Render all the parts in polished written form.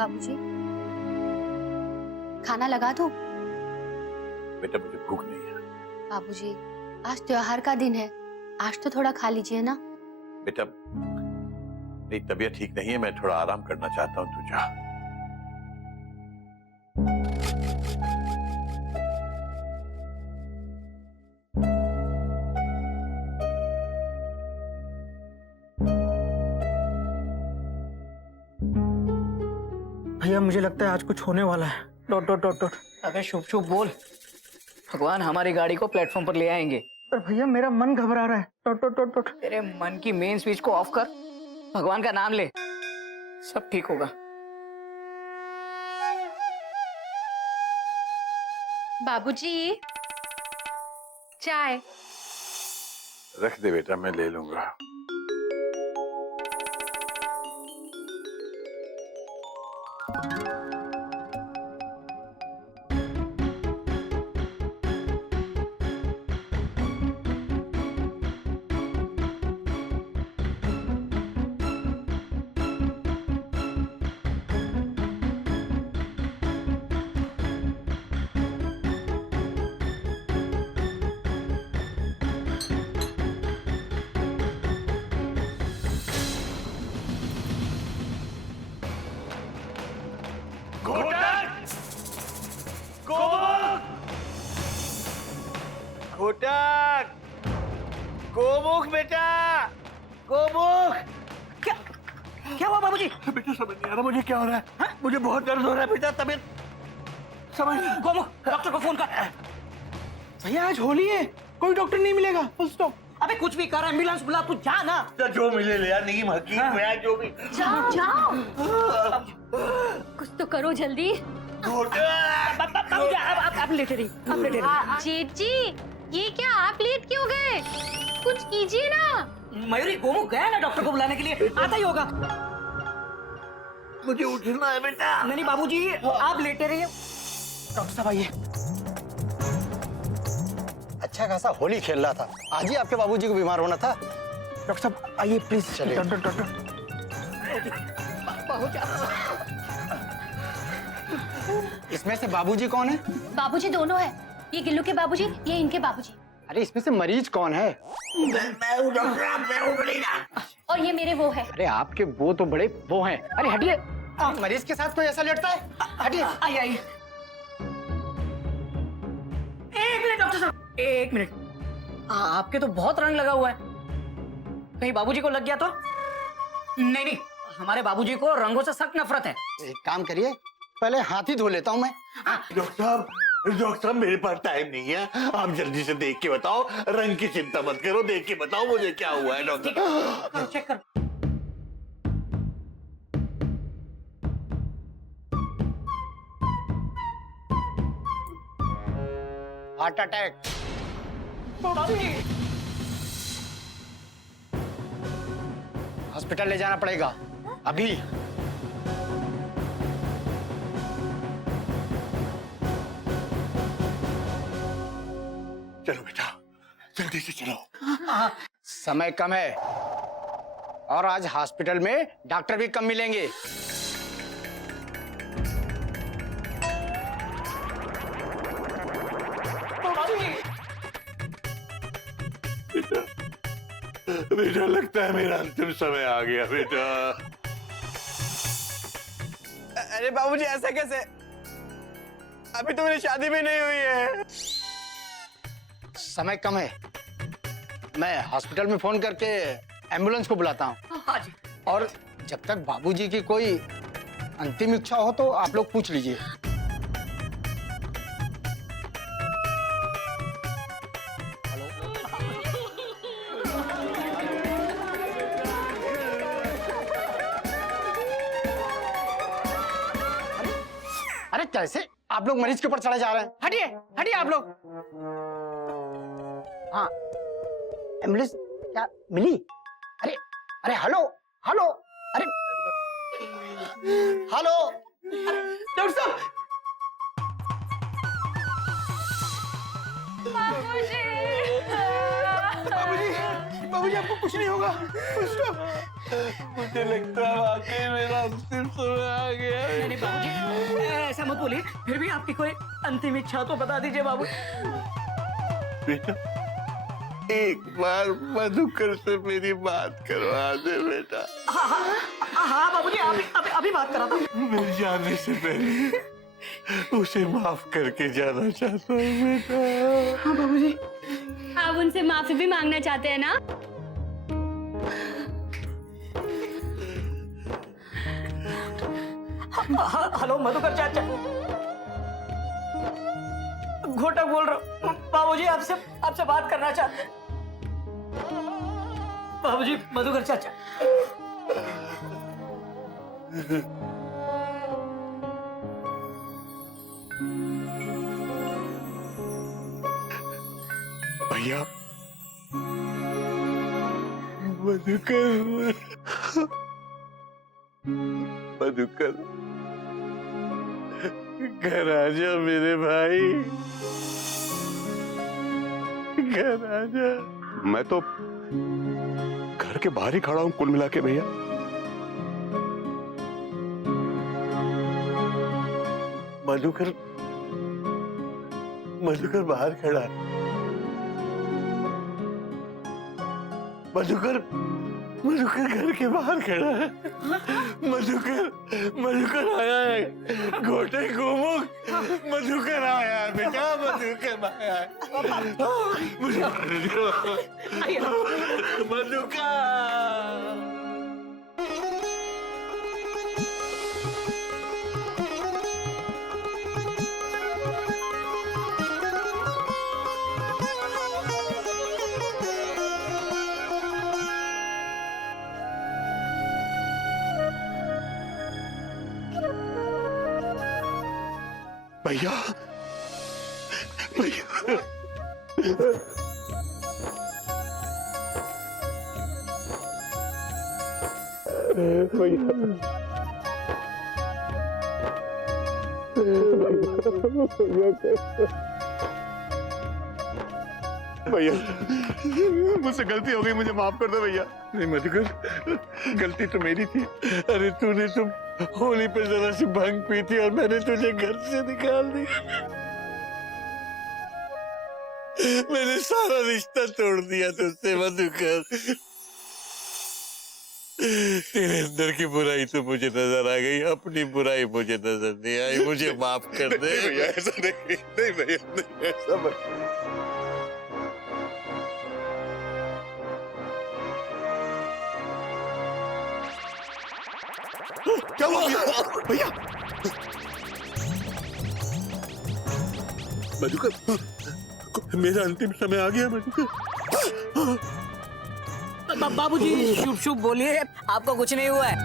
बाबूजी, खाना लगा दूं? बेटा मुझे भूख नहीं है। बाबूजी, आज त्योहार का दिन है, आज तो थोड़ा खा लीजिए ना। बेटा मेरी तबीयत ठीक नहीं है, मैं थोड़ा आराम करना चाहता हूँ, तू जा। भैया मुझे लगता है आज कुछ होने वाला है। Dot dot dot dot. अबे शुभ शुभ बोल। भगवान हमारी गाड़ी को प्लेटफॉर्म पर ले आएंगे। पर भैया मेरा मन घबरा रहा है। Dot dot dot dot. तेरे मन की मेन स्विच को ऑफ कर, भगवान का नाम ले, सब ठीक होगा। बाबूजी, चाय। रख दे बेटा, मैं ले लूंगा। घोटक, गोमुख बेटा, गोमुख। क्या क्या हुआ बाबूजी? बेटा समझ नहीं आ रहा मुझे क्या हो रहा है। हाँ? मुझे बहुत दर्द हो रहा है बेटा, तबीयत समझ नहीं। गोमुख, डॉक्टर को फोन कर। भैया आज होली है, कोई डॉक्टर नहीं मिलेगा। Full stop. अबे कुछ भी कर, एम्बुलेंस बुला, तू जा ना। जो मिले ले यार, नीम हकीम मैं जो भी। जाओ जाओ, कुछ तो करो जल्दी। बाबूजी आप लेटे रही, आप लेटे रही। जेठ जी, ये क्या आप लेट क्यों गए? कुछ कीजिए ना। मयूरी, गोमुख गया ना डॉक्टर को बुलाने के लिए, आता ही होगा। मुझे उठना है बेटा। नहीं बाबूजी आप लेटे रहिए। डॉक्टर साहब आइए। अच्छा खासा होली खेल रहा था, आज ही आपके बाबूजी को बीमार होना था। डॉक्टर साहब आइए प्लीज। चलिए। Doctor doctor. इसमें से बाबूजी कौन है? बाबूजी दोनों है, ये गिल्लू के बाबूजी, ये इनके बाबूजी, अरे इसमें से मरीज कौन है? मैं हूँ डॉक्टर, मैं हूँ बलीना। और ये मेरे वो है। अरे आपके वो तो बड़े वो हैं। अरे हटिए, मरीज के साथ कोई ऐसा लेटता है? हटिए। आई आई। एक मिनट डॉक्टर साहब, एक मिनट। आपके तो बहुत रंग लगा हुआ है, कहीं बाबूजी को लग गया तो? नहीं नहीं, हमारे बाबूजी को रंगों से सख्त नफरत है। एक काम करिए, पहले हाथ ही धो लेता हूँ मैं। डॉक्टर साहब मेरे पास टाइम नहीं है, आप जल्दी से देख के बताओ। रंग की चिंता मत करो, देख के बताओ मुझे क्या हुआ है डॉक्टर। चेक कर। Heart attack. हॉस्पिटल ले जाना पड़ेगा अभी। चलो बेटा, जल्दी से चलो। समय कम है और आज हॉस्पिटल में डॉक्टर भी कम मिलेंगे। बेटा, बेटा लगता है मेरा अंतिम समय आ गया बेटा। अरे बाबूजी ऐसा कैसे? अभी तो मेरी शादी भी नहीं हुई है। समय कम है, मैं हॉस्पिटल में फोन करके एम्बुलेंस को बुलाता हूँ। हाँ जी। और जब तक बाबूजी की कोई अंतिम इच्छा हो तो आप लोग पूछ लीजिए। अरे कैसे आप लोग मरीज के ऊपर चढ़े जा रहे हैं? हटिए हटिए आप लोग। हाँ एम्बुलेंस क्या मिली? अरे अरे हेलो हेलो, अरे हेलो डॉक्टर साहब। बाबूजी बाबूजी आपको कुछ नहीं होगा। मुझे लगता है वाकई मेरा अंतिम समय आ गया है। नहीं बाबूजी ऐसा मत बोलिए, फिर भी आपकी कोई अंतिम इच्छा तो बता दीजिए बाबू। बेटा एक बार मधुकर से मेरी बात करवा दे बेटा। हाँ बाबूजी अभी बात करा था। मैं जाने से पहले उसे माफ करके जाना चाहता हूँ बेटा। हाँ बाबूजी। आप उनसे माफी भी मांगना चाहते हैं ना? हेलो मधुकर चाचा, घोटक बोल रहा हूँ। बाबूजी आपसे बात करना चाहते हैं। बाबूजी मधुकर चाचा। भैया मधुकर मधुकर घर आ जा मेरे भाई, घर आ जा। मैं तो घर के बाहर ही खड़ा हूं कुल मिला के भैया। मधुकर मधुकर बाहर खड़ा है। मधुकर मधुकर घर के बाहर खड़ा है। मधुकर आया है। घोटे गोमुख मधुकर आया है बेटा, मधुकर आया है। मधुकर भैया भैया भैया मुझसे गलती हो गई, मुझे माफ कर दो भैया। नहीं मधुकर, गलती तो मेरी थी। अरे तूने तो होली पे जरा सी भंग पी थी और मैंने तुझे घर से निकाल दिया। मैंने सारा रिश्ता तोड़ दिया तुझसे मधुकर। तेरे अंदर की बुराई तो मुझे नजर आ गई, अपनी बुराई मुझे नजर नहीं आई। मुझे माफ कर दे भैया। ऐसा नहीं भैया, नहीं ऐसा क्या हुआ भैया? मधुकर मेरा अंतिम समय आ गया मधुकर। बाबूजी शुभ शुभ बोलिए, आपको कुछ नहीं हुआ है।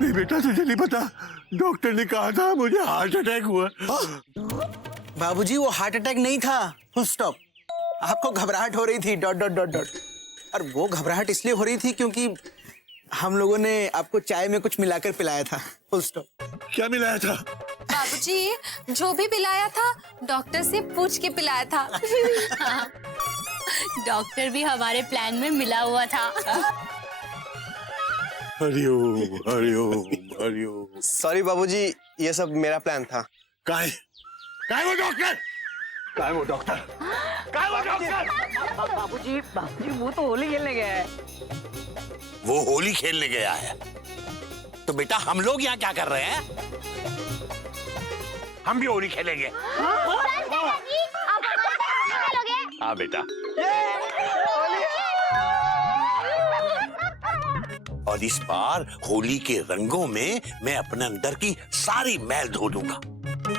नहीं बेटा तुझे नहीं पता, डॉक्टर ने कहा था मुझे हार्ट अटैक हुआ। बाबूजी वो हार्ट अटैक नहीं था, फुल स्टॉप। आपको घबराहट हो रही थी, डॉट डॉट डॉट डॉट। और वो घबराहट इसलिए हो रही थी क्योंकि हम लोगों ने आपको चाय में कुछ मिलाकर पिलाया था, फुल स्टॉप। क्या मिलाया था? बाबूजी जो भी पिलाया था डॉक्टर से पूछ के पिलाया था। डॉक्टर भी हमारे प्लान में मिला हुआ था। हरिओम हरिओम हरिओम। सॉरी बाबूजी, ये सब मेरा प्लान था। काय वो डॉक्टर? काय वो डॉक्टर? काय वो डॉक्टर? बाबूजी वो तो होली खेलने गया है। वो होली खेलने गया है तो बेटा हम लोग यहाँ क्या कर रहे हैं? हम भी होली खेलेंगे। हाँ बेटा। और इस बार होली के रंगों में मैं अपने अंदर की सारी मैल धो दूंगा।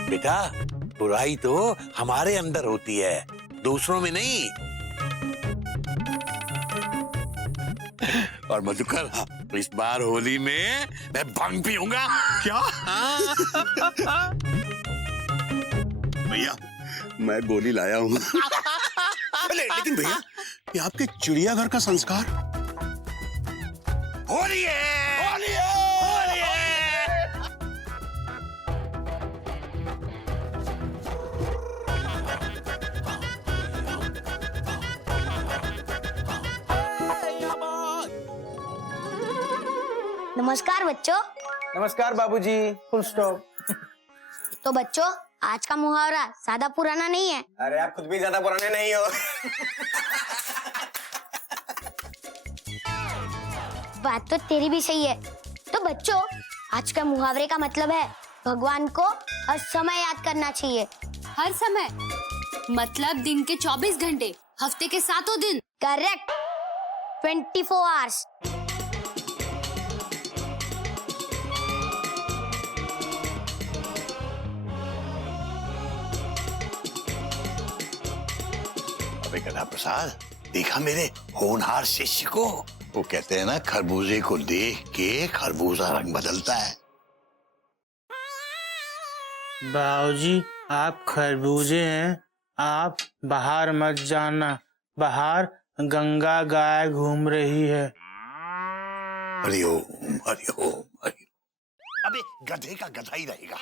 बेटा बुराई तो हमारे अंदर होती है, दूसरों में नहीं। और मधुकर इस बार होली में मैं भंग पीऊंगा। क्या? भैया मैं गोली लाया हूँ। लेकिन भैया ये आपके चिड़ियाघर का संस्कार। होली है, होली है, होली है। नमस्कार बच्चों। नमस्कार बाबूजी। Full stop. तो बच्चों, आज का मुहावरा ज्यादा पुराना नहीं है। अरे आप खुद भी ज्यादा पुराने नहीं हो। बात तो तेरी भी सही है। तो बच्चों, आज का मुहावरे का मतलब है भगवान को हर समय याद करना चाहिए। हर समय मतलब दिन के 24 घंटे, हफ्ते के 7 दिन। Correct, 24 hours. अबे गधा प्रसाद, देखा मेरे होनहार शिष्य को? वो कहते हैं ना, खरबूजे को देख के खरबूजा रंग बदलता है। बाबूजी, आप खरबूजे हैं, आप बाहर मत जाना, बाहर गंगा गाय घूम रही है। हरिओम हरिओम हरिओम। अबे गधे का गधा ही रहेगा।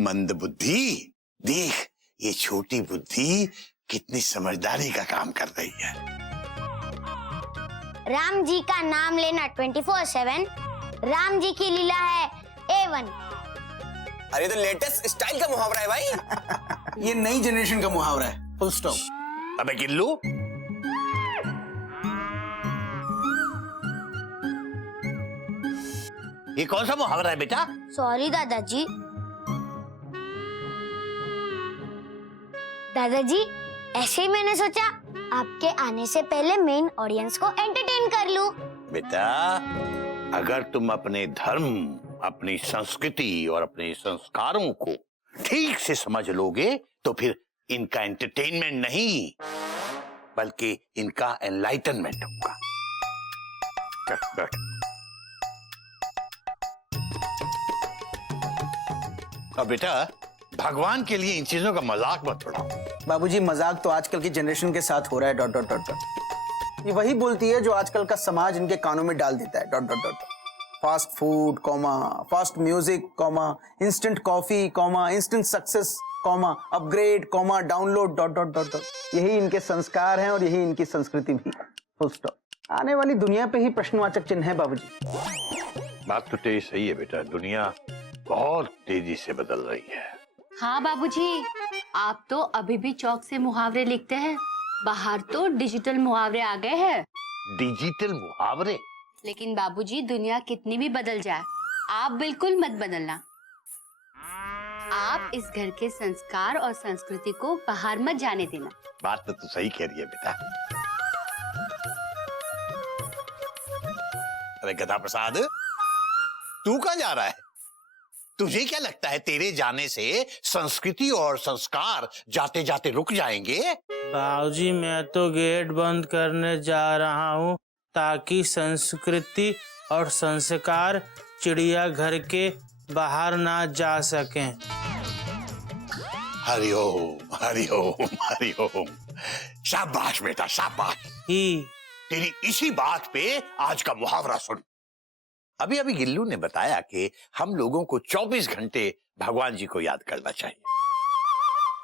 मंद बुद्धि, देख ये छोटी बुद्धि कितनी समझदारी का काम कर रही है। राम जी का नाम लेना 24/7, राम जी की लीला है A1। अरे तो लेटेस्ट स्टाइल का मुहावरा है भाई। ये नई जनरेशन का मुहावरा है। Full stop. अबे गिल्लू, ये कौन सा मुहावरा है बेटा? सॉरी दादाजी। दादाजी, ऐसे ही मैंने सोचा आपके आने से पहले मेन ऑडियंस को एंटरटेन कर लूं। बेटा, अगर तुम अपने धर्म, अपनी संस्कृति और अपने संस्कारों को ठीक से समझ लोगे तो फिर इनका एंटरटेनमेंट नहीं बल्कि इनका एनलाइटनमेंट होगा। बैठ। अब बेटा, भगवान के लिए इन चीजों का मजाक मत उड़ाओ। बाबूजी, मजाक तो आजकल की जनरेशन के साथ हो रहा है। Dot dot dot dot. ये वही बोलती है जो आजकल का समाज इनके कानों में डाल देता है। Dot dot dot. Fast food comma, fast music comma, instant coffee comma, instant success comma, upgrade comma, download dot dot dot dot. यही इनके संस्कार हैं और यही इनकी संस्कृति भी। Full stop. आने वाली दुनिया पे ही प्रश्नवाचक चिन्ह है बाबूजी। बात तो तेरी सही है बेटा, दुनिया बहुत तेजी से बदल रही है। हाँ बाबूजी, आप तो अभी भी चौक से मुहावरे लिखते हैं, बाहर तो डिजिटल मुहावरे आ गए हैं। डिजिटल मुहावरे? लेकिन बाबूजी, दुनिया कितनी भी बदल जाए, आप बिल्कुल मत बदलना। आप इस घर के संस्कार और संस्कृति को बाहर मत जाने देना। बात तो तू सही कह रही है बेटा। अरे गधा प्रसाद, तू कहाँ जा रहा है? तुझे क्या लगता है तेरे जाने से संस्कृति और संस्कार जाते जाते रुक जाएंगे? बाबूजी, मैं तो गेट बंद करने जा रहा हूँ ताकि संस्कृति और संस्कार चिड़ियाघर के बाहर ना जा सकें। हरिओम हरिओम हरिओम। शाबाश बेटा, शाबाश। तेरी इसी बात पे आज का मुहावरा सुन। अभी अभी गिल्लू ने बताया कि हम लोगों को 24 घंटे भगवान जी को याद करना चाहिए।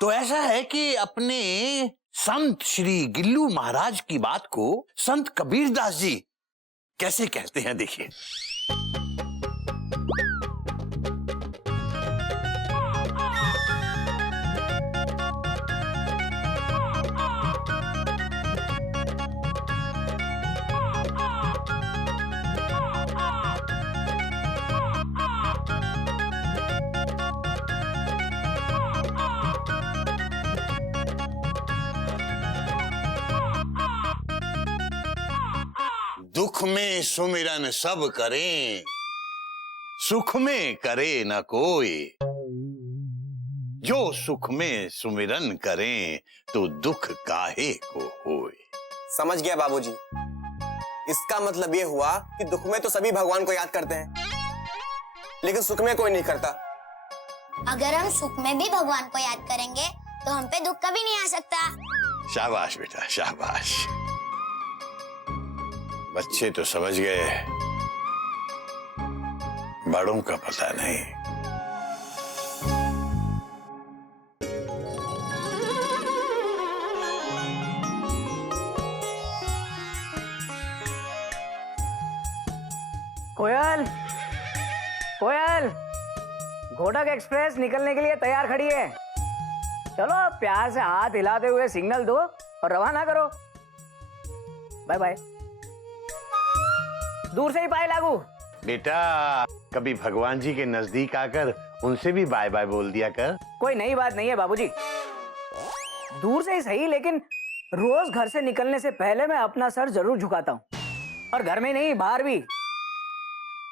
तो ऐसा है कि अपने संत श्री गिल्लू महाराज की बात को संत कबीरदास जी कैसे कहते हैं, देखिए। दुख में सुमिरन सब करें, सुख में करे न कोई। जो सुख में सुमिरन करें तो दुख काहे को होए। समझ गया बाबूजी। इसका मतलब ये हुआ कि दुख में तो सभी भगवान को याद करते हैं, लेकिन सुख में कोई नहीं करता। अगर हम सुख में भी भगवान को याद करेंगे तो हम पे दुख कभी नहीं आ सकता। शाबाश बेटा, शाबाश। बच्चे तो समझ गए, बड़ों का पता नहीं। कोयल, कोयल, घोटक एक्सप्रेस निकलने के लिए तैयार खड़ी है। चलो प्यार से हाथ हिलाते हुए सिग्नल दो और रवाना करो। Bye bye. दूर से ही बाय लागू। बेटा कभी भगवान जी के नजदीक आकर उनसे भी बाय बाय बोल दिया कर। कोई नई बात नहीं है बाबूजी, दूर से ही सही, लेकिन रोज घर से निकलने से पहले मैं अपना सर जरूर झुकाता हूँ, और घर में नहीं बाहर भी।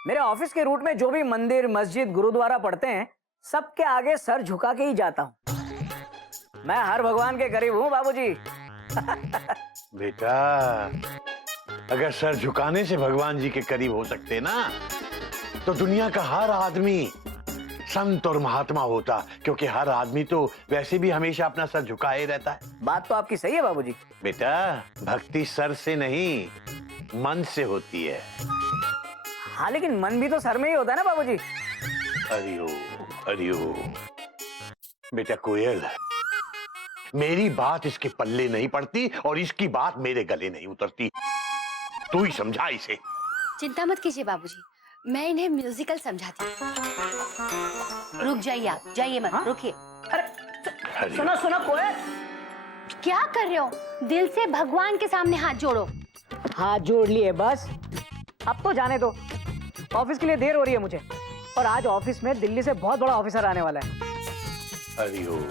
मेरे ऑफिस के रूट में जो भी मंदिर, मस्जिद, गुरुद्वारा पड़ते हैं, सबके आगे सर झुका के ही जाता हूँ। मैं हर भगवान के करीब हूँ बाबूजी। बेटा अगर सर झुकाने से भगवान जी के करीब हो सकते ना, तो दुनिया का हर आदमी संत और महात्मा होता, क्योंकि हर आदमी तो वैसे भी हमेशा अपना सर झुकाए रहता है। बात तो आपकी सही है बाबूजी। बेटा भक्ति सर से नहीं, मन से होती है। हाँ लेकिन मन भी तो सर में ही होता है ना बाबूजी। हरिओ हरिओ। बेटा कोयल, मेरी बात इसके पल्ले नहीं पड़ती और इसकी बात मेरे गले नहीं उतरती। तू ही समझा इसे। चिंता मत कीजिए बाबूजी, मैं इन्हें म्यूजिकल समझाती हूँ। रुक जाइए, आप जाइए मत। रुकिए। अरे सुनो सुनो कोयल, क्या कर रहे हो? दिल से भगवान के सामने हाथ जोड़ो। हाथ जोड़ लिए बस, अब तो जाने दो। ऑफिस के लिए देर हो रही है मुझे, और आज ऑफिस में दिल्ली से बहुत बड़ा ऑफिसर आने वाला है। हरिओम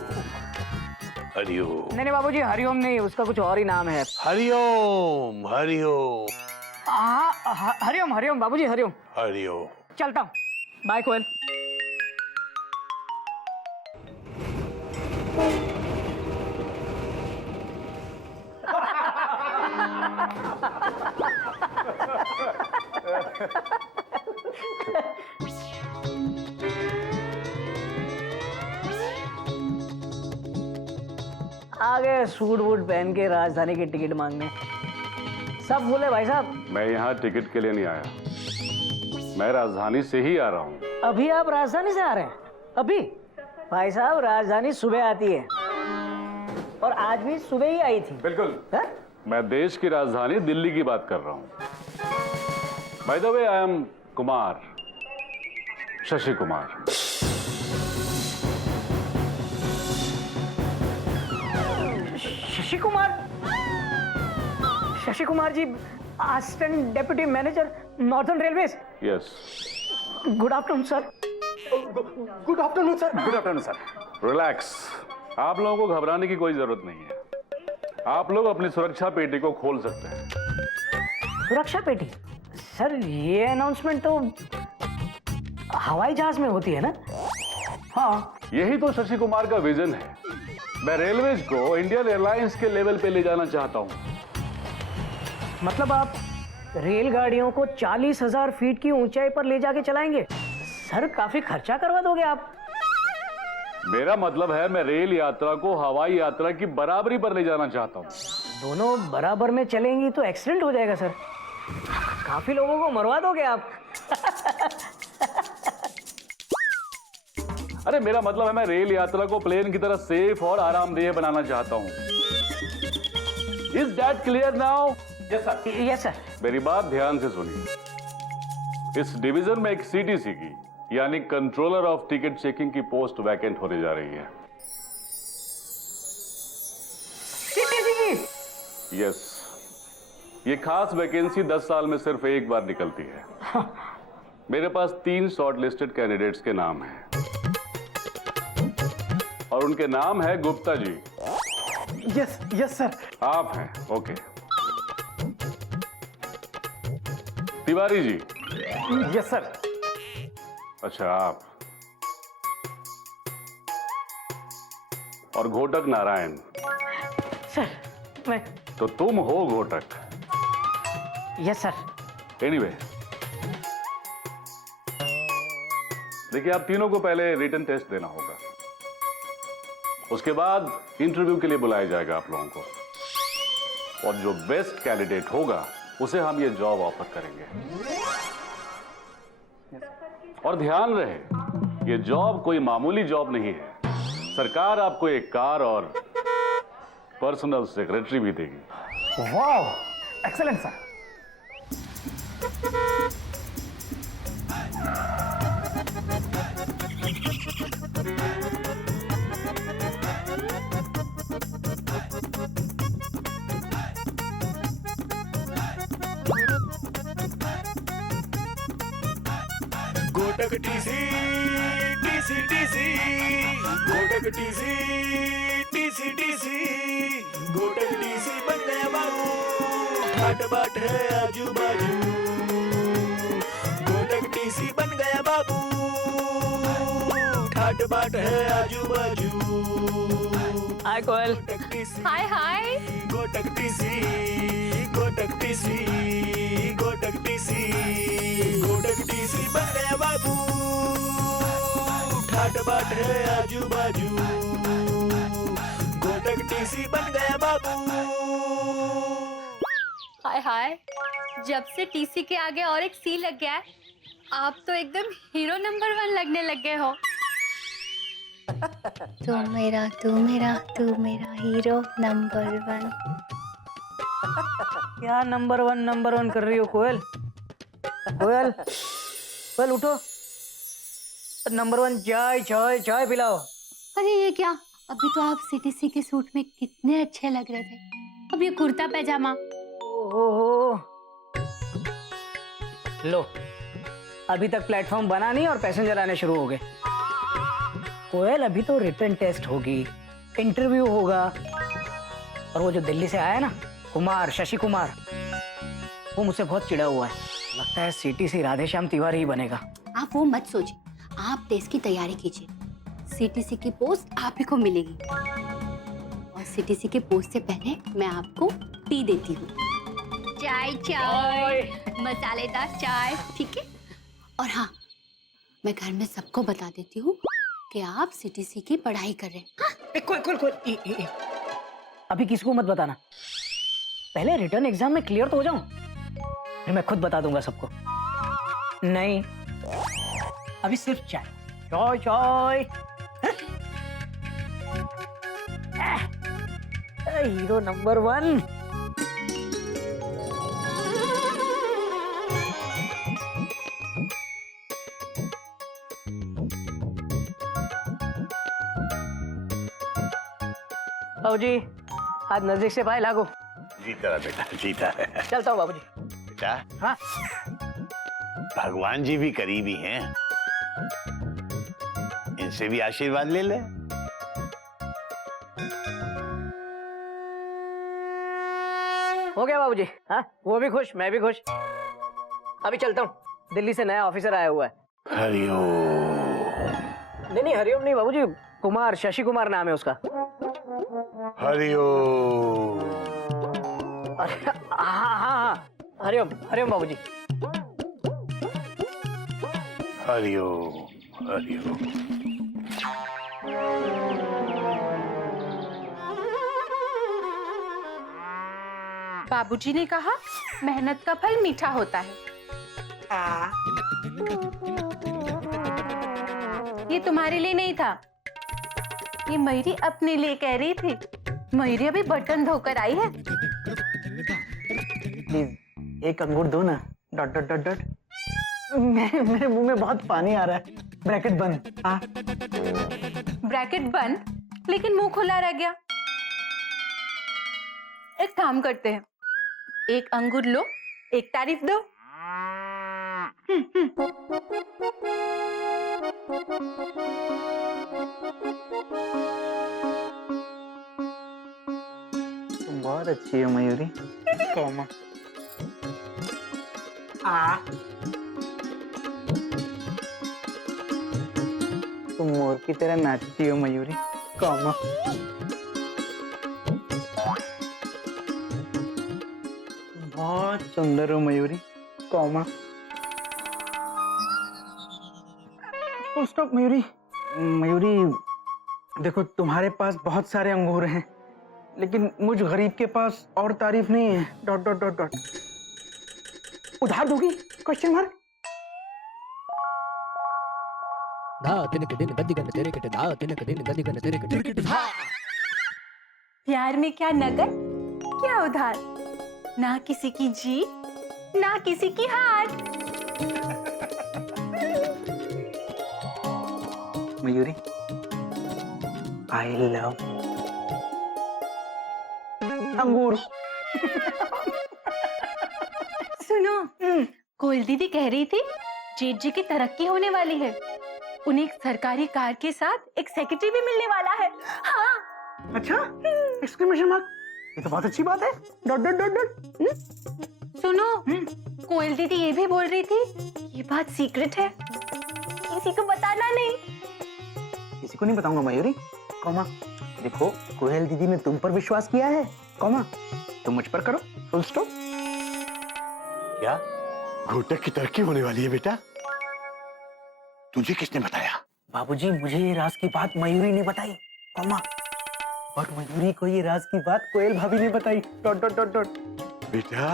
हरिओम। नहीं बाबूजी, हरिओम नहीं, उसका कुछ और ही नाम है। हरिओम हरिओम। हरिओम हरिओम बाबूजी, हरिओम। हरिओम। चलता हूँ, बाय कोयल। आ गए सूट वूट पहन के राजधानी की टिकट मांगने। सब बोले भाई साहब। मैं यहाँ टिकट के लिए नहीं आया, मैं राजधानी से ही आ रहा हूँ। अभी आप राजधानी से आ रहे हैं? अभी? भाई साहब राजधानी सुबह आती है, और आज भी सुबह ही आई थी। बिल्कुल है? मैं देश की राजधानी दिल्ली की बात कर रहा हूँ। By the way I am Kumar, Shashi Kumar. Shashi Kumar? Shashi Kumar ji, assistant deputy manager, northern railways. Yes. Good afternoon sir. Good afternoon sir. Good afternoon sir. Relax, आप लोगों को घबराने की कोई जरूरत नहीं है। आप लोग अपनी सुरक्षा पेटी को खोल सकते हैं। सुरक्षा पेटी? सर ये अनाउंसमेंट तो हवाई जहाज में होती है ना? हाँ। यही तो शशि कुमार का विजन है। मैं रेलवेज को इंडियन एयरलाइंस के लेवल पे ले जाना चाहता हूँ। मतलब आप रेलगाड़ियों को 40,000 फीट की ऊंचाई पर ले जाके चलाएंगे? सर काफी खर्चा करवा दोगे आप। मेरा मतलब है मैं रेल यात्रा को हवाई यात्रा की बराबरी पर ले जाना चाहता हूँ। दोनों बराबर में चलेंगी तो एक्सीडेंट हो जाएगा सर, काफी लोगों को मरवा दोगे आप। अरे मेरा मतलब है मैं रेल यात्रा को प्लेन की तरह सेफ और आरामदेह बनाना चाहता हूँ। Is that clear now? Yes sir. Yes sir. मेरी बात ध्यान से सुनिए। इस डिवीजन में एक सीटीसी की यानी कंट्रोलर ऑफ टिकट चेकिंग की पोस्ट वैकेंट होने जा रही है। यस, ये खास वैकेंसी 10 साल में सिर्फ एक बार निकलती है। मेरे पास 3 शॉर्ट लिस्टेड कैंडिडेट्स के नाम हैं, और उनके नाम है Gupta ji. Yes yes sir. आप हैं? Okay. Tiwari ji. Yes sir. अच्छा आप। और घोटक नारायण। सर मैं। तो तुम हो घोटक? Yes sir. एनीवे, देखिए आप तीनों को पहले रिटन टेस्ट देना होगा, उसके बाद इंटरव्यू के लिए बुलाया जाएगा आप लोगों को, और जो बेस्ट कैंडिडेट होगा उसे हम ये जॉब ऑफर करेंगे। और ध्यान रहे, ये जॉब कोई मामूली जॉब नहीं है। सरकार आपको एक कार और पर्सनल सेक्रेटरी भी देगी। वाह, एक्सीलेंट सर। गोटक टीसी टीसी टीसी गोटक टीसी टीसी टीसी गोटक टीसी बन गया बाबू ठाट बाट है आजू बाजू गोटक टीसी बन गया बाबू ठाट बाट है आजू बाजू हाय कोयल। हाय हाय। गोटक टीसी गोटक टीसी गोटक टीसी गोटक टीसी बन गया बाबू ठाट बाट है आजू बाजू गोटक टीसी बन गया बाबू। हाय हाय, जब से टीसी के आगे और एक सी लग गया है, आप तो एकदम हीरो नंबर 1 लगने लग गए हो। तू मेरा हीरो नंबर 1। क्या नंबर वन कर रही हो कोयल? कोयल कोयल उठो, नंबर 1 चाय चाय चाय पिलाओ। अरे ये क्या, अभी तो आप सीटीसी के सूट में कितने अच्छे लग रहे थे, अब ये कुर्ता पैजामा। ओहो, लो अभी तक प्लेटफॉर्म बना नहीं और पैसेंजर आने शुरू हो गए। कोयल अभी तो रिटन टेस्ट होगी, इंटरव्यू होगा, और वो जो दिल्ली से आया ना कुमार, शशि कुमार, वो मुझसे बहुत चिढ़ा हुआ है। लगता है सीटीसी राधेश्याम तिवारी ही बनेगा। आप वो मत सोचिए, आप टेस्ट की तैयारी कीजिए। सीटीसी की पोस्ट आप ही को मिलेगी, और सीटीसी के पोस्ट से पहले मैं आपको टी देती हूँ। चाय चाय, मसालेदार चाय, ठीक है। और हाँ, मैं घर में सबको बता देती हूँ कि आप सीटीसी की पढ़ाई कर रहे हैं। हाँ? कोई अभी किसी को मत बताना, पहले रिटर्न एग्जाम में क्लियर तो हो जाऊं, फिर मैं खुद बता दूंगा सबको। नहीं, अभी सिर्फ चाय चाय चाय। Hero number 1। बाबूजी, आज नजदीक से पाए लागो। जीता है बेटा, जीता है। चलता हूँ बाबूजी। बेटा, हाँ भगवान जी भी करीबी हैं, इनसे भी आशीर्वाद ले ले। हो गया बाबूजी। हाँ, वो भी खुश, मैं भी खुश। अभी चलता हूँ, दिल्ली से नया ऑफिसर आया हुआ है। हरिओम। नहीं हरिओम नहीं बाबूजी, कुमार, शशि कुमार नाम है उसका। हरिओम। हाँ, हरिओम हरिओम बाबूजी। हरिओम हरिओम। बाबूजी ने कहा मेहनत का फल मीठा होता है। ये तुम्हारे लिए नहीं था, ये मयूरी अपने लिए कह रही थी। मयूरी अभी बर्तन धोकर आई है। प्लीज एक अंगूर दो ना। Dot dot dot dot. मेरे मुंह में बहुत पानी आ रहा है। ब्रैकेट बंद। हाँ, ब्रैकेट बंद, लेकिन मुंह खुला रह गया। एक काम करते हैं, एक अंगूर लो, एक तारीफ दो। तुम बहुत अच्छी हो मयूरी। कौमा। तुम मोर की तरह नाचती हो मयूरी। कौमा। बहुत सुंदर हो Mayuri. Comma. Full stop Mayuri. Mayuri देखो, तुम्हारे पास बहुत सारे अंगूर हैं, लेकिन मुझ गरीब के पास और तारीफ नहीं है। Dot dot dot dot. उधार दोगी? Question mark. प्यार में क्या नगद, क्या उधार, ना किसी की जीत, ना किसी की हार। मयूरी, आई लव अंगूर। सुनो, कोयल दीदी कह रही थी जेठ जी की तरक्की होने वाली है। उन्हें एक सरकारी कार के साथ एक सेक्रेटरी भी मिलने वाला है। हाँ। अच्छा, एक्सक्लेमेशन मार्क, ये तो बहुत अच्छी बात है। Dot dot dot dot. सुनो, कोयल दीदी ये भी बोल रही थी ये बात सीक्रेट है, किसी को बताना नहीं। किसी को नहीं बताऊंगा मयूरी, कॉमा। देखो, कोयल दीदी ने तुम पर विश्वास किया है, कॉमा, तुम मुझ पर करो, फुल स्टॉप। क्या घोटक की तरक्की होने वाली है बेटा? तुझे किसने बताया? बाबूजी, मुझे ये राज की बात मयूरी ने बताई, कॉमा, और मयूरी को ये राज की बात कोयल भाभी ने बताई, डॉट डॉट डॉट डॉट। बेटा,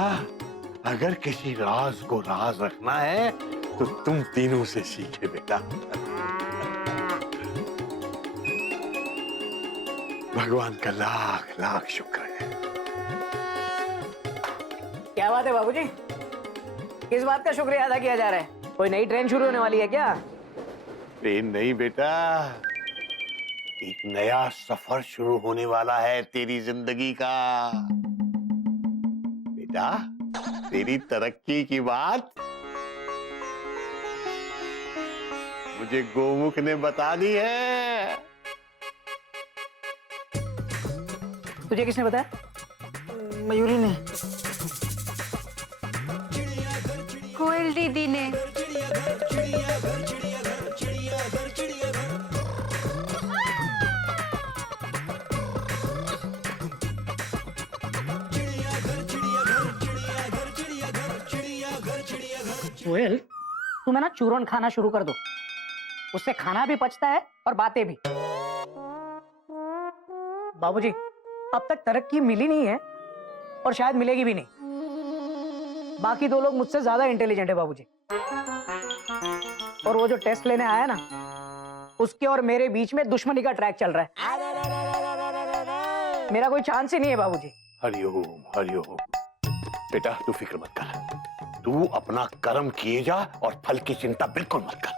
अगर किसी राज को राज रखना है तो तुम तीनों से सीखे बेटा। भगवान का लाख लाख शुक्र है। क्या बात है बाबूजी? किस बात का शुक्रिया अदा किया जा रहा है? कोई नई ट्रेन शुरू होने वाली है क्या? ट्रेन नहीं बेटा, एक नया सफर शुरू होने वाला है तेरी जिंदगी का। बेटा, तेरी तरक्की की बात मुझे गोमुख ने बता दी है। तुझे किसने बताया? मयूरी ने। कोयल दीदी ने। कोयल, तुम है ना चूरन खाना शुरू कर दो, उससे खाना भी पचता है और बातें भी। बाबूजी, अब तक तरक्की मिली नहीं है और शायद मिलेगी भी नहीं। बाकी दो लोग मुझसे ज्यादा इंटेलिजेंट है बाबूजी, और वो जो टेस्ट लेने आया ना, उसके और मेरे बीच में दुश्मनी का ट्रैक चल रहा है। मेरा कोई चांस ही नहीं है बाबूजी। हरिओम हरिओम। बेटा, तू फिक्र मत कर, तू अपना कर्म किए जा और फल की चिंता बिल्कुल मत कर।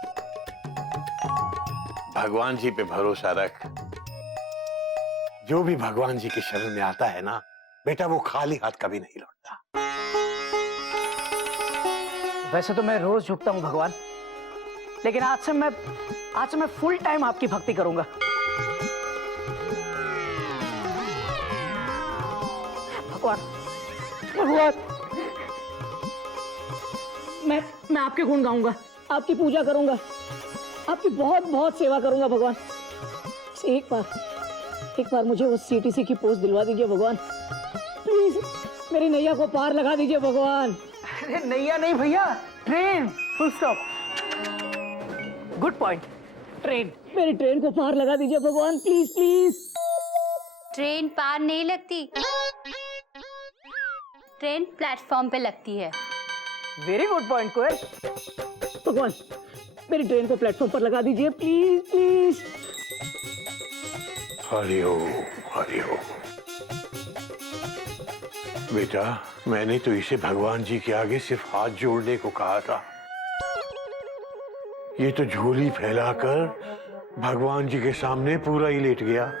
भगवान जी पे भरोसा रख। जो भी भगवान जी के शरण में आता है ना बेटा, वो खाली हाथ कभी नहीं लौटता। वैसे तो मैं रोज झुकता हूं भगवान, लेकिन आज से मैं फुल टाइम आपकी भक्ति करूंगा। भगवान, भगवान, मैं आपके गुण गाऊंगा, आपकी पूजा करूंगा, आपकी बहुत बहुत सेवा करूंगा भगवान। एक बार मुझे उस सीटीसी की पोस्ट दिलवा दीजिए भगवान, प्लीज। मेरी नैया को पार लगा दीजिए भगवान। अरे नैया नहीं भैया, train, full stop. Good point, train. मेरी ट्रेन को पार लगा दीजिए भगवान, प्लीज प्लीज। ट्रेन पार नहीं लगती, ट्रेन प्लेटफॉर्म पे लगती है। वेरी गुड पॉइंट कोयल। भगवान, मेरी ट्रेन को प्लेटफॉर्म पर लगा दीजिए, प्लीज प्लीज। हरिओम हरिओम। बेटा, मैंने तो इसे भगवान जी के आगे सिर्फ हाथ जोड़ने को कहा था। ये तो झोली फैलाकर भगवान जी के सामने पूरा ही लेट गया।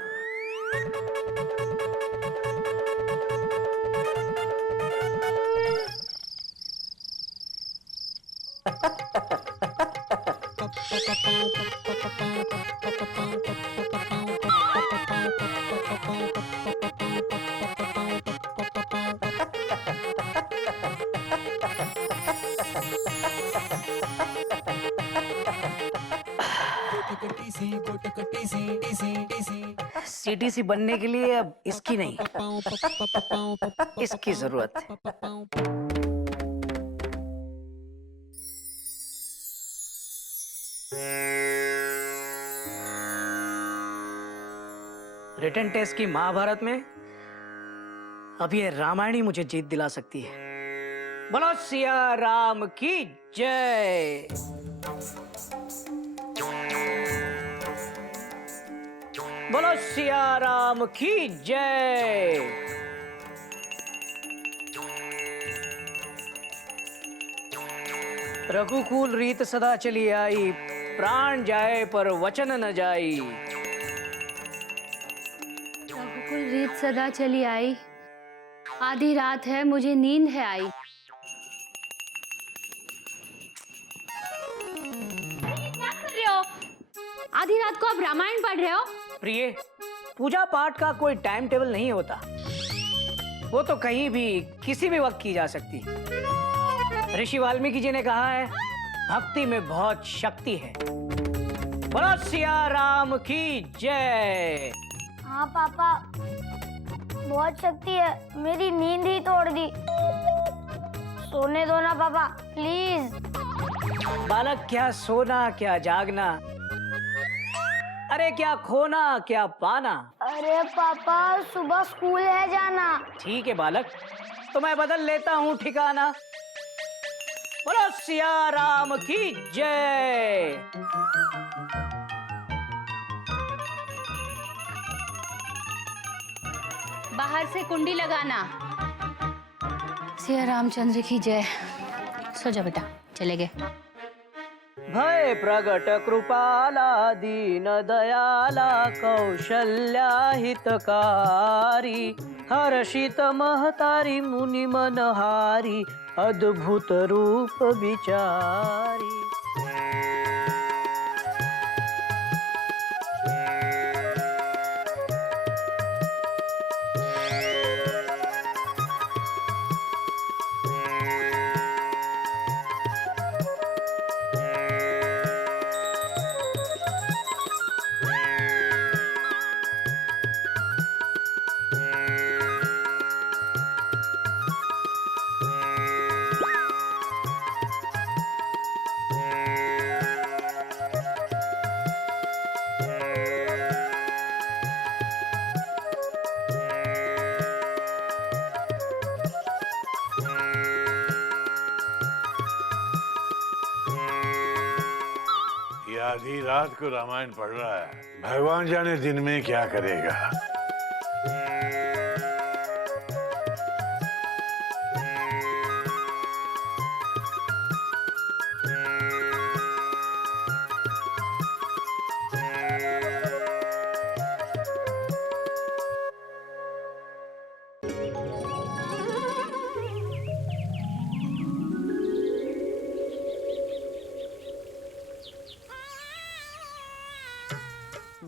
सीटीसी बनने के लिए अब इसकी नहीं, इसकी जरूरत है। रिटन टेस्ट की महाभारत में अब ये रामायण ही मुझे जीत दिला सकती है। बोलो सिया राम की जय। बोलो सिया राम की जय। रघुकुल रीत सदा चली आई, प्राण जाए पर वचन न जाई। रघुकुल रीत सदा चली आई, आधी रात है मुझे नींद है आई। क्या कर रहे हो? आधी रात को आप रामायण पढ़ रहे हो? प्रिय, पूजा पाठ का कोई टाइम टेबल नहीं होता, वो तो कहीं भी किसी भी वक्त की जा सकती। ऋषि वाल्मीकि जी ने कहा है, भक्ति में बहुत शक्ति है। बोलो सिया राम की जय। हाँ पापा, बहुत शक्ति है, मेरी नींद ही तोड़ दी। सोने दो ना पापा, प्लीज। बालक, क्या सोना क्या जागना, अरे क्या खोना क्या पाना। अरे पापा, सुबह स्कूल है जाना। ठीक है बालक, तो मैं बदल लेता हूँ ठिकाना। बोलो सिया राम की जय। बाहर से कुंडी लगाना। सिया रामचंद्र की जय। सो जा बेटा, चले गए। भय प्रगट कृपाला दीन दयाला कौशल्या हितकारी हर्षित महतारी मुनि मनहारी अद्भुत रूप विचारी। आधी रात को रामायण पढ़ रहा है, भगवान जाने दिन में क्या करेगा।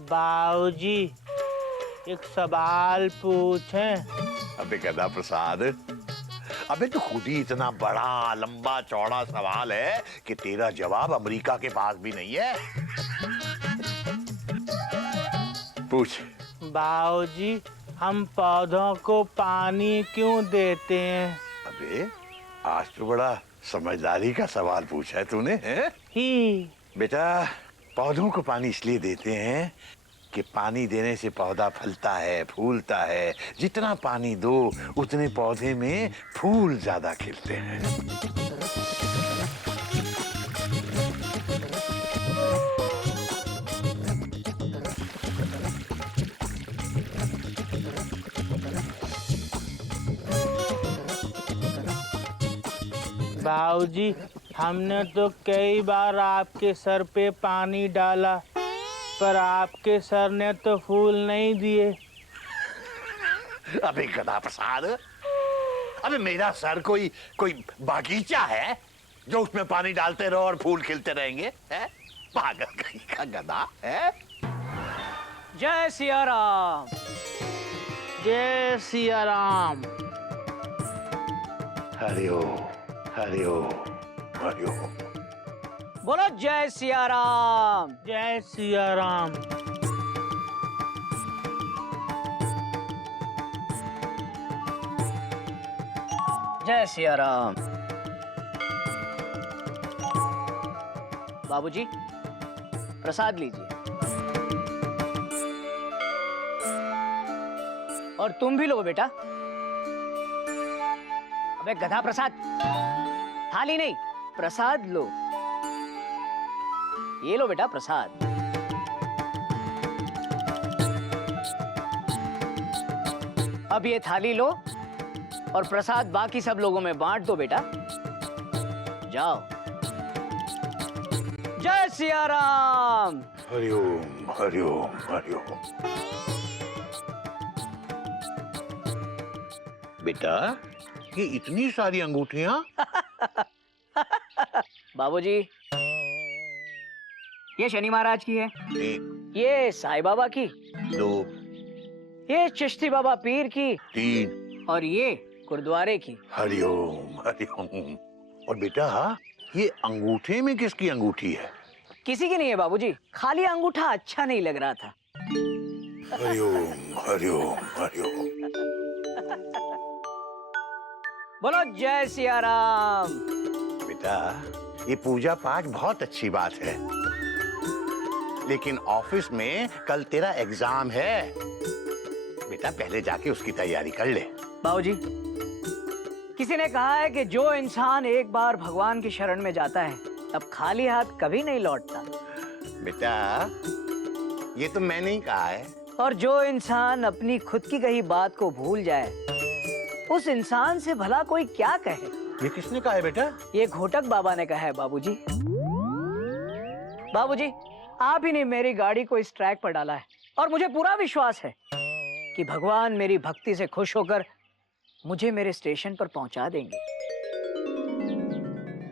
बाबूजी, एक सवाल पूछें? अबे गधा प्रसाद, अबे तो खुद ही इतना बड़ा लंबा चौड़ा सवाल है कि तेरा जवाब अमेरिका के पास भी नहीं है। पूछ। बाबूजी, हम पौधों को पानी क्यों देते हैं? अबे आज तो बड़ा समझदारी का सवाल पूछा है तूने, हैं? ही बेटा, पौधों को पानी इसलिए देते हैं कि पानी देने से पौधा फलता है, फूलता है। जितना पानी दो उतने पौधे में फूल ज्यादा खिलते हैं। बाबूजी, हमने तो कई बार आपके सर पे पानी डाला, पर आपके सर ने तो फूल नहीं दिए। अबे गधा प्रसाद, अबे मेरा सर कोई बागीचा है जो उसमें पानी डालते रहो और फूल खिलते रहेंगे? हैं? पागल कहीं का गधा है। जय सिया राम। जय सिया राम। हरि ओम, हरि ओम, हरि ओम। बोलो जय सिया राम। जय सिया राम। जय सिया राम। बाबूजी, प्रसाद लीजिए। और तुम भी लो बेटा। अबे गधा प्रसाद, थाली नहीं, प्रसाद लो। ये लो बेटा प्रसाद। अब ये थाली लो और प्रसाद बाकी सब लोगों में बांट दो बेटा। जाओ। जय सिया राम। हरिओम हरिओम हरिओम। बेटा, ये इतनी सारी अंगूठियां? बाबूजी, ये शनि महाराज की है, एक, ये साईं बाबा की, दो, ये चिश्ती बाबा पीर की, तीन, और ये गुरुद्वारे की। हरिओम हरिओम। और बेटा, ये अंगूठे में किसकी अंगूठी है? किसी की नहीं है बाबूजी, खाली अंगूठा अच्छा नहीं लग रहा था। हरिओम हरिओम हरिओम। बोलो जय सिया राम। बेटा, ये पूजा पाठ बहुत अच्छी बात है, लेकिन ऑफिस में कल तेरा एग्जाम है। बेटा, पहले जाके उसकी तैयारी कर ले। बाबूजी, किसी ने कहा है कि जो इंसान एक बार भगवान की शरण में जाता है अब खाली हाथ कभी नहीं लौटता। बेटा, ये तो मैंने ही कहा है। और जो इंसान अपनी खुद की कही बात को भूल जाए उस इंसान से भला कोई क्या कहे। ये किसने कहा है बेटा? ये घोटक बाबा ने कहा है बाबूजी। बाबूजी, आप ही ने मेरी गाड़ी को इस ट्रैक पर डाला है और मुझे पूरा विश्वास है कि भगवान मेरी भक्ति से खुश होकर मुझे मेरे स्टेशन पर पहुंचा देंगे।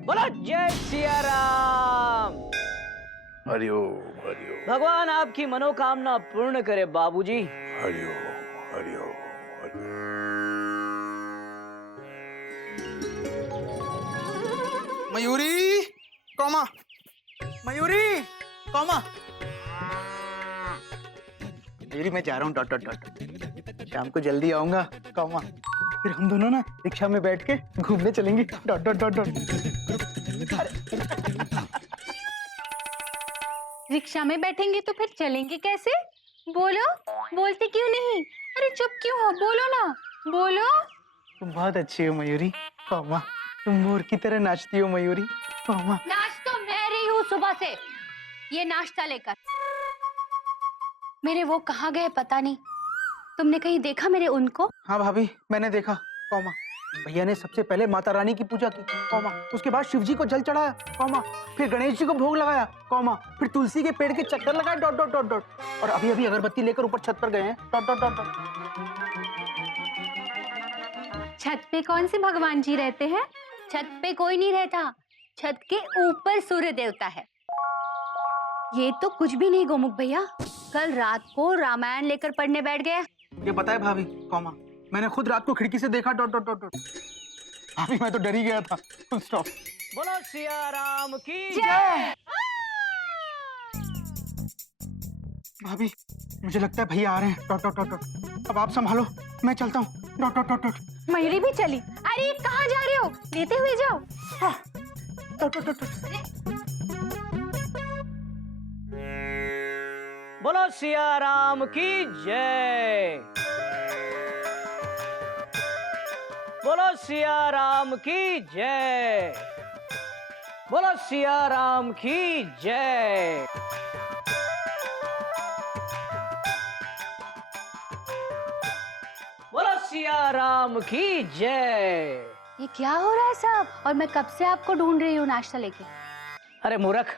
बोलो जय सिया राम। हरिओम हरिओम। भगवान आपकी मनोकामना पूर्ण करे बाबूजी। हरिओम हरिओम हरिओम। Mayuri comma, Mayuri comma. मयूरी, मैं जा रहा हूँ डॉट डॉट डॉट। शाम को जल्दी आऊंगा कौमा, फिर हम दोनों ना रिक्शा में बैठ के घूमने चलेंगे dot dot dot dot. Rickshaw में बैठेंगे तो फिर चलेंगे कैसे? बोलो, बोलते क्यों नहीं? अरे चुप क्यों हो, बोलो ना, बोलो। तुम बहुत अच्छी हो मयूरी कौमा, तुम मोर की तरह नाचती हो मयूरी कौमा। नाच तो मैं रही हूँ सुबह से, ये नाश्ता लेकर। मेरे वो कहाँ गए पता नहीं, तुमने कहीं देखा मेरे उनको? हाँ भाभी, मैंने देखा कौमा। भैया ने सबसे पहले माता रानी की पूजा की कौमा, उसके बाद शिव जी को जल चढ़ाया कौमा, फिर गणेश जी को भोग लगाया कौमा, फिर तुलसी के पेड़ के चक्कर लगाए डॉट डॉट डॉट डॉट, और अभी अभी अगरबत्ती लेकर ऊपर छत पर गए हैं डॉट डॉट डॉट डॉट। छत पे कौन से भगवान जी रहते हैं? छत पे कोई नहीं रहता, छत के ऊपर सूर्य देवता है। ये तो कुछ भी नहीं गोमुख भैया, कल रात को रामायण लेकर पढ़ने बैठ गया। ये पता है भाभी कौमा, मैंने खुद रात को खिड़की से देखा डॉट डॉट डॉट डॉट। भाभी, मैं तो डर ही गया था। स्टॉप। बोलो सिया राम की जय। भाभी, मुझे लगता है भैया आ रहे हैं डॉट डॉट डॉट डॉट। अब आप संभालो, मैं चलता हूँ dot dot dot dot. Mayuri भी चली। अरे कहाँ जा रहे हो? लेते हुए जाओ। हाँ, डॉट डॉट डॉट डॉट। बोलो सिया राम की जय। बोलो सिया राम की जय। बोलो सिया राम की जय। बोलो सिया राम की जय। ये क्या हो रहा है सब? और मैं कब से आपको ढूंढ रही हूँ नाश्ता लेके। अरे मूर्ख,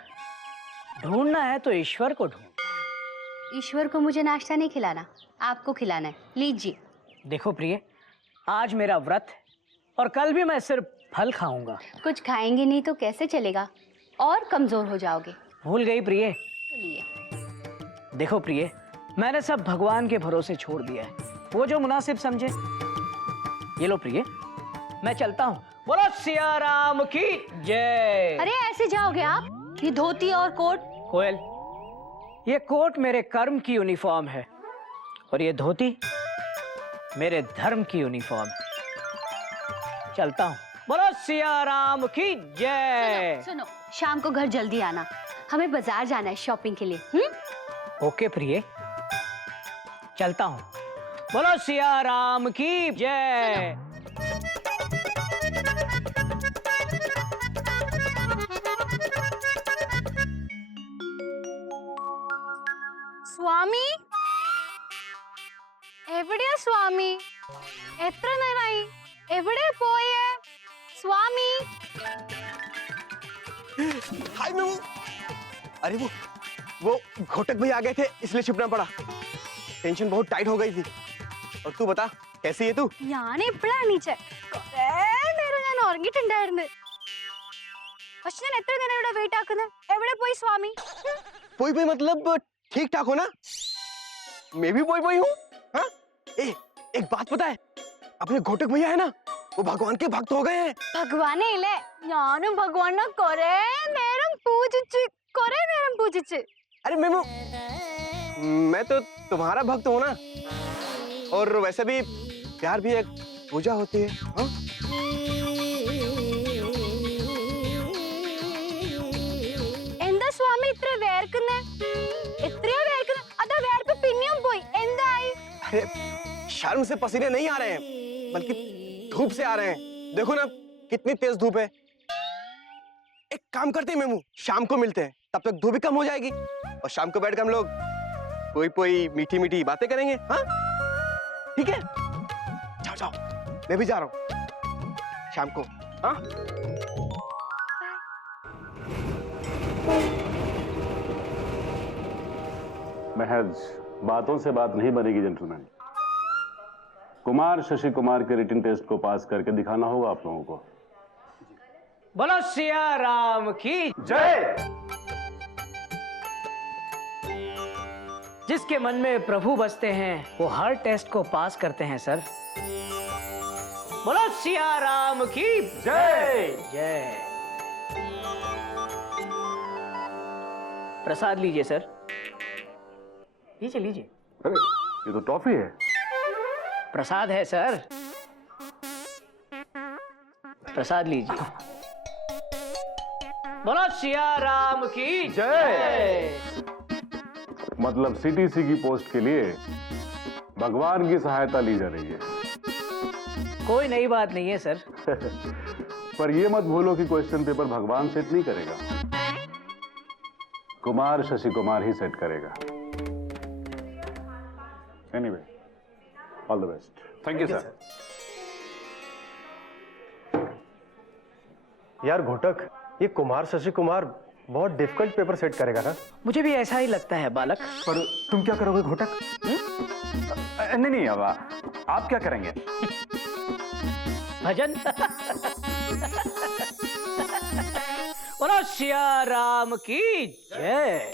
ढूंढना है तो ईश्वर को ढूंढ। ईश्वर को मुझे नाश्ता नहीं खिलाना, आपको खिलाना है। लीजिए। देखो प्रिय, आज मेरा व्रत है और कल भी मैं सिर्फ फल खाऊंगा। कुछ खाएंगे नहीं तो कैसे चलेगा, और कमजोर हो जाओगे। भूल गई प्रिय? चलिए। देखो प्रिय, मैंने सब भगवान के भरोसे छोड़ दिया है, वो जो मुनासिब समझे। ये लो प्रिय, मैं चलता हूँ। बोलो सिया राम की जय। अरे ऐसे जाओगे आप? ये धोती और कोट? कोयल, ये कोट मेरे कर्म की यूनिफॉर्म है और ये धोती मेरे धर्म की यूनिफॉर्म है। चलता हूँ। बोलो सिया राम की जय। सुनो, शाम को घर जल्दी आना, हमें बाजार जाना है शॉपिंग के लिए। ओके प्रिय, चलता हूँ। बोलो सिया राम की जय। स्वामी, एवड़े स्वामी, एत्र नहीं, एवड़े पोये स्वामी। हाय मेमू, अरे वो घोटक भैया आ गए थे इसलिए छिपना पड़ा। टेंशन बहुत टाइट हो गई थी। और तू बता कैसी है तू? ഞാൻ ഇപ്പോഴാണ് നീച്ചേ. കുറേ നേരം ഞാൻ ഉറങ്ങിയിട്ടുണ്ടായിരുന്നു. പക്ഷെ ഞാൻ എത്ര നേരം ഇവിടെ വെയിറ്റ് ആക്കുന്നത്? എവിടെ പോയി സ്വാമി? पोई पोई मतलब ठीक ठाक हो ना? मैं भी पोई पोई हूँ। हाँ? एक बात पता है? अपने घोटक भैया है ना, वो भगवान के भक्त हो गए हैं। ഭഗവാനെ ഇല്ലേ, ഞാനും ഭഗവാനെ കുറേ നേരം പൂജിച്ചു. अरे मेमू, मैं तो तुम्हारा भक्त हूँ ना। और वैसे भी प्यार भी एक पूजा होती है। हाँ? എന്താ സ്വാമി ഇത്ര വേർക്കുന്നേ? എത്രയാ വേർക്കുന്നേ? അതാ വേർപ്പ് പിന്നെയും പോയി. എന്തായി? अरे शर्म से पसीने नहीं आ रहे हैं, बल्कि धूप से आ रहे हैं। देखो ना कितनी तेज धूप है। एक काम करते हैं मेमू, शाम को मिलते हैं, तब तक धूप भी कम हो जाएगी और शाम को बैठकर हम लोग कोई मीठी मीठी बातें करेंगे। हाँ ठीक है, जाओ जाओ, मैं भी जा रहा हूँ शाम को। हाँ महज बातों से बात नहीं बनेगी जेंटलमैन। कुमार शशि कुमार के रिटन टेस्ट को पास करके दिखाना होगा आप लोगों को। बोलो सिया राम की जय। जिसके मन में प्रभु बसते हैं वो हर टेस्ट को पास करते हैं सर। बोलो सिया राम की जय। जय। प्रसाद लीजिए सर, लीजिए लीजिए। अरे ये तो टॉफी है। प्रसाद है सर, प्रसाद लीजिए। बोलो सिया राम की जय। मतलब सीटीसी की पोस्ट के लिए भगवान की सहायता ली जा रही है। कोई नई बात नहीं है सर। पर ये मत भूलो कि क्वेश्चन पेपर भगवान सेट नहीं करेगा, कुमार शशि कुमार ही सेट करेगा। Anyway, all the best. Thank you sir. यार घोटक, ये कुमार शशि कुमार बहुत डिफिकल्ट पेपर सेट करेगा ना? मुझे भी ऐसा ही लगता है बालक। पर तुम क्या करोगे घोटक? नहीं अब आप क्या करेंगे? भजन। बोलो सिया राम की जय।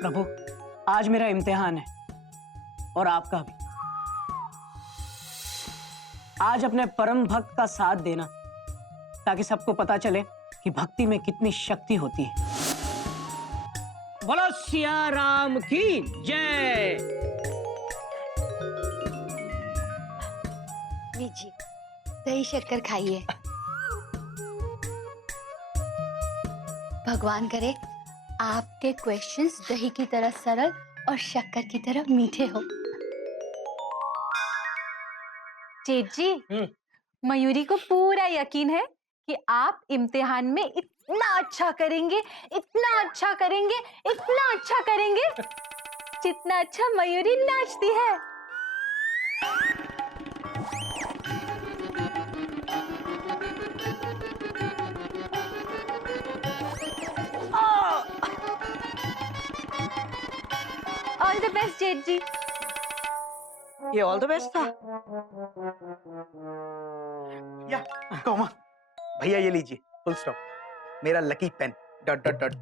प्रभु, आज मेरा इम्तिहान है और आपका भी। आज अपने परम भक्त का साथ देना ताकि सबको पता चले कि भक्ति में कितनी शक्ति होती है। बोलो सिया राम की जय। लीजिए, दही शक्कर खाइए। भगवान करे आपके क्वेश्चंस दही की तरह सरल और शक्कर की तरह मीठे हो। जेठ जी, मयूरी को पूरा यकीन है कि आप इम्तिहान में इतना अच्छा करेंगे, इतना अच्छा करेंगे, इतना अच्छा करेंगे, जितना अच्छा मयूरी नाचती है। ऑल द बेस्ट जेठ जी। ये ऑल द बेस्ट था। या कोमा भैया, ये लीजिए फुल स्टॉप, मेरा lucky pen dot dot dot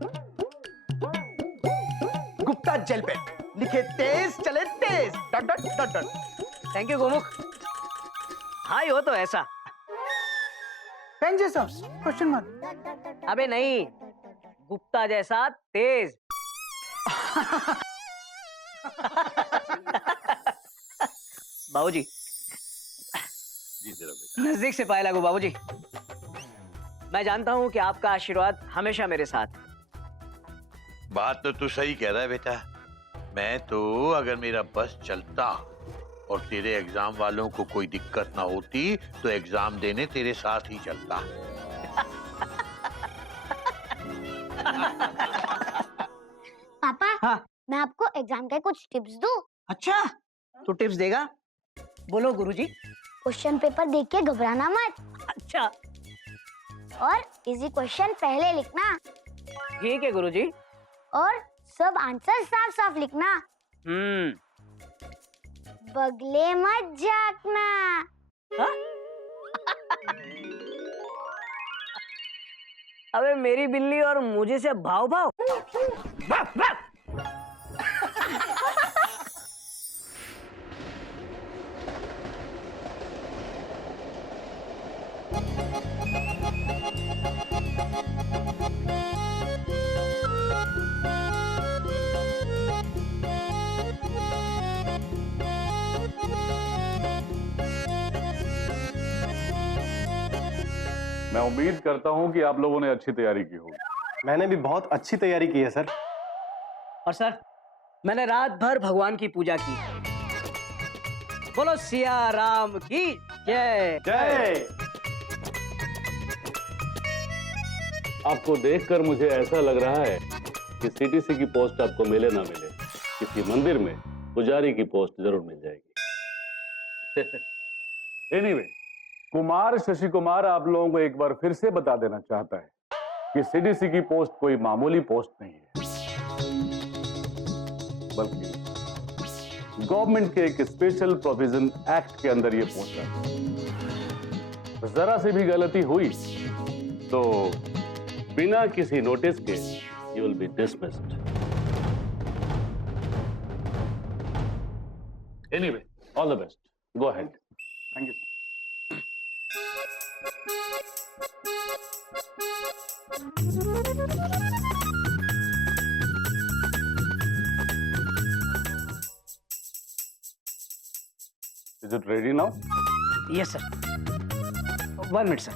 Gupta gel pen, लिखे तेज चले तेज dot dot dot dot. Thank you गोमुख। हाँ हो तो ऐसा पेन जैसा क्वेश्चन मार्क। अबे नहीं, गुप्ता जैसा तेज। बाबूजी, नजदीक से पाए लागू बाबूजी। मैं जानता हूं कि आपका आशीर्वाद हमेशा मेरे साथ। बात तो तू सही कह रहा है बेटा। मैं तो अगर मेरा बस चलता और तेरे एग्जाम वालों को कोई दिक्कत ना होती तो एग्जाम देने तेरे साथ ही चलता। पापा, हाँ? मैं आपको एग्जाम के कुछ टिप्स दूं? अच्छा, तू टिप्स देगा? बोलो गुरुजी। क्वेश्चन पेपर देख के घबराना मत। अच्छा और इजी क्वेश्चन पहले लिखना ठीक है गुरुजी। और सब आंसर साफ साफ लिखना। बगले मत झांकना। अबे मेरी बिल्ली और मुझे से भाव भाव। मैं उम्मीद करता हूं कि आप लोगों ने अच्छी तैयारी की होगी। मैंने भी बहुत अच्छी तैयारी की है सर। और सर मैंने रात भर भगवान की पूजा की। बोलो सिया राम की जय। जय। आपको देखकर मुझे ऐसा लग रहा है कि सीटीसी की पोस्ट आपको मिले ना मिले, किसी मंदिर में पुजारी की पोस्ट जरूर मिल जाएगी। एनीवे, कुमार शशि कुमार आप लोगों को एक बार फिर से बता देना चाहता है कि सीडीसी की पोस्ट कोई मामूली पोस्ट नहीं है, बल्कि गवर्नमेंट के एक स्पेशल प्रोविजन एक्ट के अंदर ये पोस्ट है। जरा सी भी गलती हुई तो बिना किसी नोटिस के you will be dismissed. Anyway, all the best, go ahead. Thank you. Is it ready now? Yes, sir. 1 minute, sir.